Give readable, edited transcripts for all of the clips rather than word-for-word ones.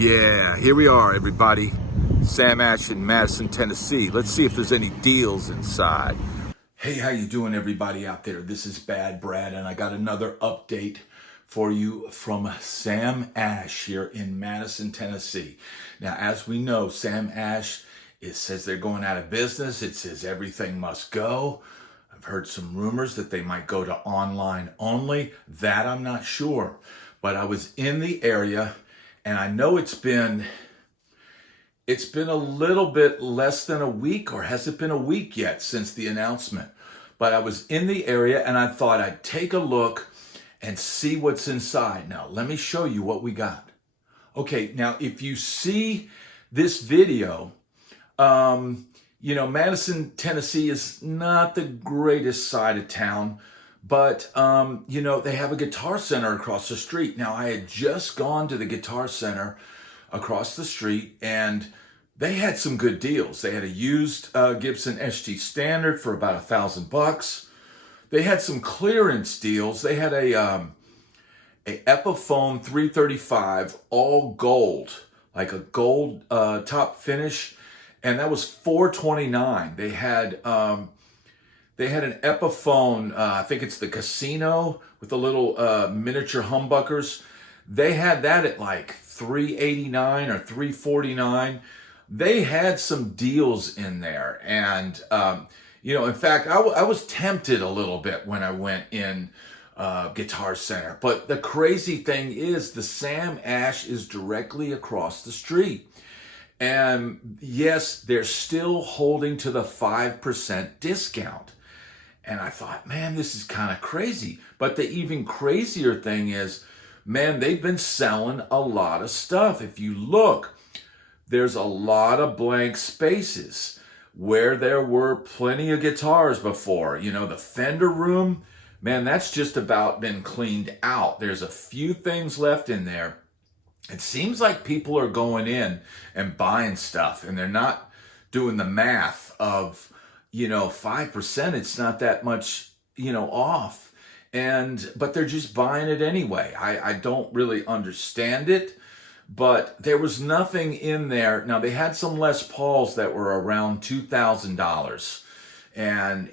Yeah, here we are, everybody. Sam Ash in Madison, Tennessee. Let's see if there's any deals inside. Hey, how you doing, everybody out there? This is Bad Brad, and I got another update for you from Sam Ash here in Madison, Tennessee. Now, as we know, Sam Ash, it says they're going out of business. It says everything must go. I've heard some rumors that they might go to online only. That I'm not sure. But I was in the area, and I know it's been a little bit less than a week, or has it been a week yet since the announcement? But I was in the area and I thought I'd take a look and see what's inside. Now, let me show you what we got. Okay, now if you see this video, Madison, Tennessee is not the greatest side of town, but, they have a Guitar Center across the street. Now, I had just gone to the Guitar Center across the street, and they had some good deals. They had a used Gibson SG Standard for about $1,000. They had some clearance deals. They had a Epiphone 335, all gold, like a gold top finish, and that was $429. They had an Epiphone, I think it's the Casino with the little miniature humbuckers. They had that at like $389 or $349. They had some deals in there. And, in fact, I was tempted a little bit when I went in Guitar Center. But the crazy thing is the Sam Ash is directly across the street. And yes, they're still holding to the 5% discount. And I thought, man, this is kind of crazy. But the even crazier thing is, man, they've been selling a lot of stuff. If you look, there's a lot of blank spaces where there were plenty of guitars before. The Fender room, man, that's just about been cleaned out. There's a few things left in there. It seems like people are going in and buying stuff, and they're not doing the math of 5%, it's not that much, off. But they're just buying it anyway. I don't really understand it, but there was nothing in there. Now, they had some Les Pauls that were around $2,000. And,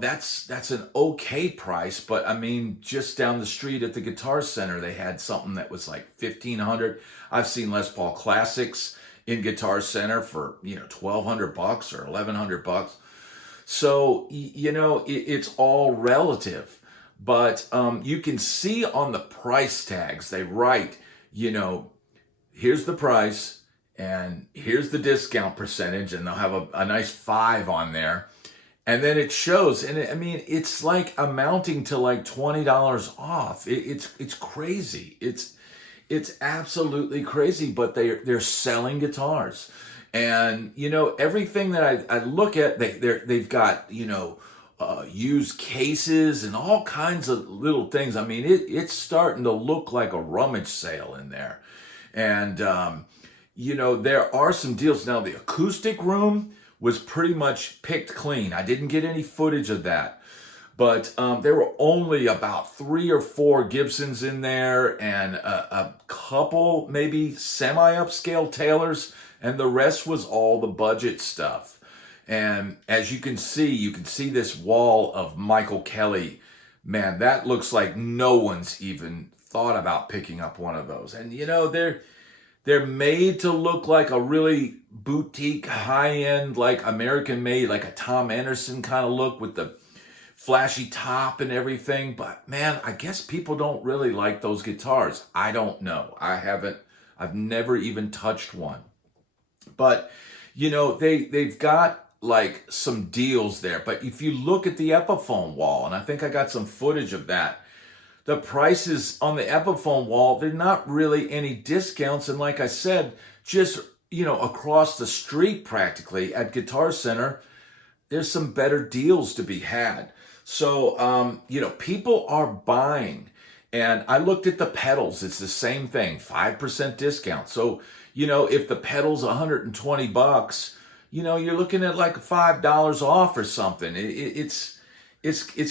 that's an okay price. But I mean, just down the street at the Guitar Center, they had something that was like $1,500. I've seen Les Paul Classics in Guitar Center for, $1,200 or $1,100. So, it's all relative, but you can see on the price tags, they write, here's the price and here's the discount percentage, and they'll have a nice 5 on there. And then it shows, and it's like amounting to like $20 off. It's crazy. It's absolutely crazy, but they're selling guitars. And, everything that I look at, they've got, used cases and all kinds of little things. I mean, it's starting to look like a rummage sale in there. And, there are some deals. Now, the acoustic room was pretty much picked clean. I didn't get any footage of that. But there were only about 3 or 4 Gibsons in there, and a couple maybe semi-upscale Taylors, and the rest was all the budget stuff. And as you can see this wall of Michael Kelly. Man, that looks like no one's even thought about picking up one of those. And they're made to look like a really boutique, high-end, like American-made, like a Tom Anderson kind of look with the flashy top and everything. But man, I guess people don't really like those guitars. I don't know. I've never even touched one. But, they've got like some deals there. But if you look at the Epiphone wall, and I think I got some footage of that, the prices on the Epiphone wall, they're not really any discounts. And like I said, just, across the street practically at Guitar Center, there's some better deals to be had. So, people are buying. And I looked at the pedals. It's the same thing, 5% discount. So, if the pedal's $120, you're looking at like $5 off or something. It's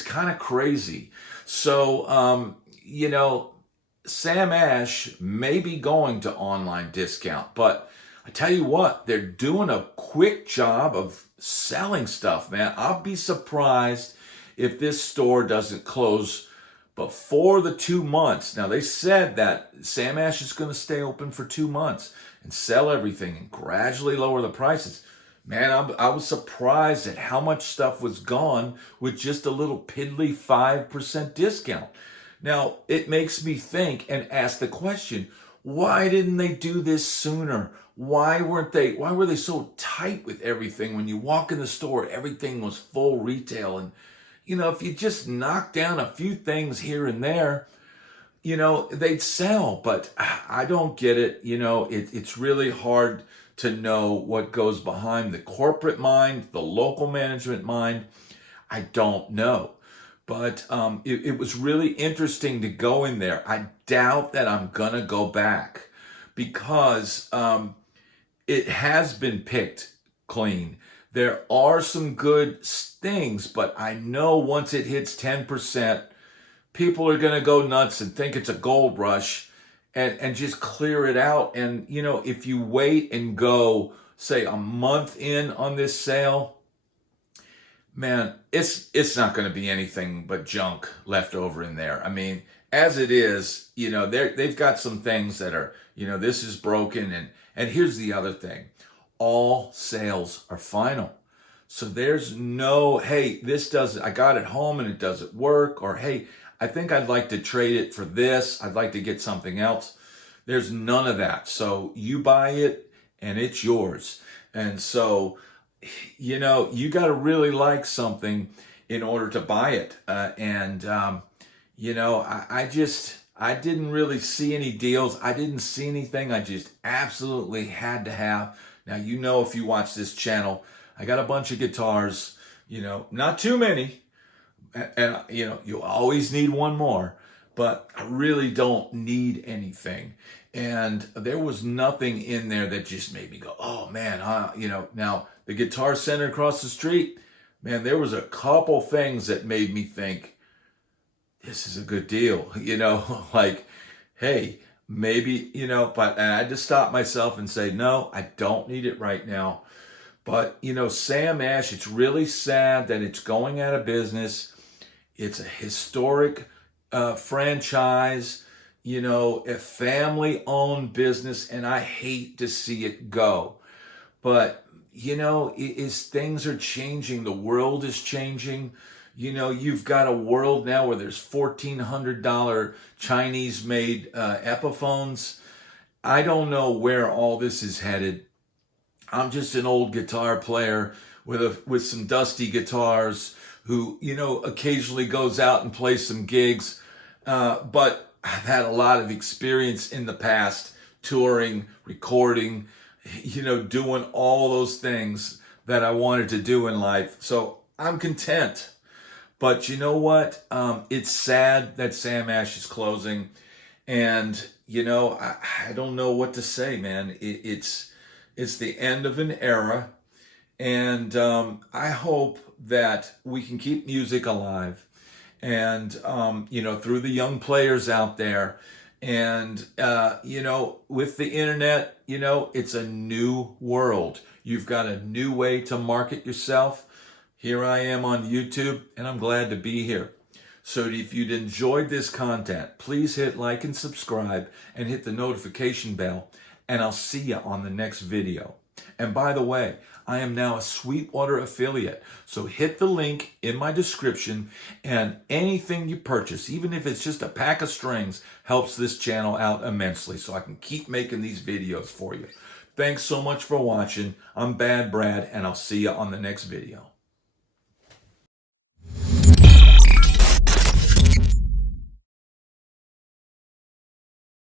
kind of crazy. So, Sam Ash may be going to online discount, but I tell you what, they're doing a quick job of selling stuff, man. I'll be surprised if this store doesn't close before the 2 months. Now, they said that Sam Ash is going to stay open for 2 months and sell everything and gradually lower the prices. Man, I was surprised at how much stuff was gone with just a little piddly 5% discount. Now, it makes me think and ask the question, why didn't they do this sooner? Why were they so tight with everything? When you walk in the store, everything was full retail. And, if you just knock down a few things here and there, they'd sell. But I don't get it. It's really hard to know what goes behind the corporate mind, the local management mind. I don't know. But it was really interesting to go in there. I doubt that I'm going to go back because it has been picked clean. There are some good things, but I know once it hits 10%, people are going to go nuts and think it's a gold rush and just clear it out. And, if you wait and go, say, a month in on this sale, man, it's not going to be anything but junk left over in there. I mean, as it is, they've got some things that are, this is broken. And here's the other thing. All sales are final. So there's no, hey, I got it home and it doesn't work. Or, hey, I think I'd like to trade it for this. I'd like to get something else. There's none of that. So you buy it and it's yours. And so, you got to really like something in order to buy it. I didn't really see any deals. I didn't see anything I just absolutely had to have. Now, if you watch this channel, I got a bunch of guitars, not too many. And, you always need one more, but I really don't need anything. And there was nothing in there that just made me go, oh man, now the Guitar Center across the street, man, there was a couple things that made me think, this is a good deal, like, hey, maybe, but I had to stop myself and say, no, I don't need it right now. But, Sam Ash, it's really sad that it's going out of business. It's a historic franchise, a family-owned business, and I hate to see it go. But, things are changing. The world is changing. You've got a world now where there's $1,400 Chinese-made Epiphones. I don't know where all this is headed. I'm just an old guitar player with some dusty guitars who, occasionally goes out and plays some gigs. But I've had a lot of experience in the past, touring, recording, doing all those things that I wanted to do in life. So I'm content. But you know what? It's sad that Sam Ash is closing. And, I don't know what to say, man. It's the end of an era. And I hope that we can keep music alive. And, through the young players out there. And, with the internet, it's a new world. You've got a new way to market yourself. Here I am on YouTube, and I'm glad to be here. So if you'd enjoyed this content, please hit like and subscribe and hit the notification bell, and I'll see you on the next video. And by the way, I am now a Sweetwater affiliate, so hit the link in my description, and anything you purchase, even if it's just a pack of strings, helps this channel out immensely so I can keep making these videos for you. Thanks so much for watching. I'm Bad Brad, and I'll see you on the next video.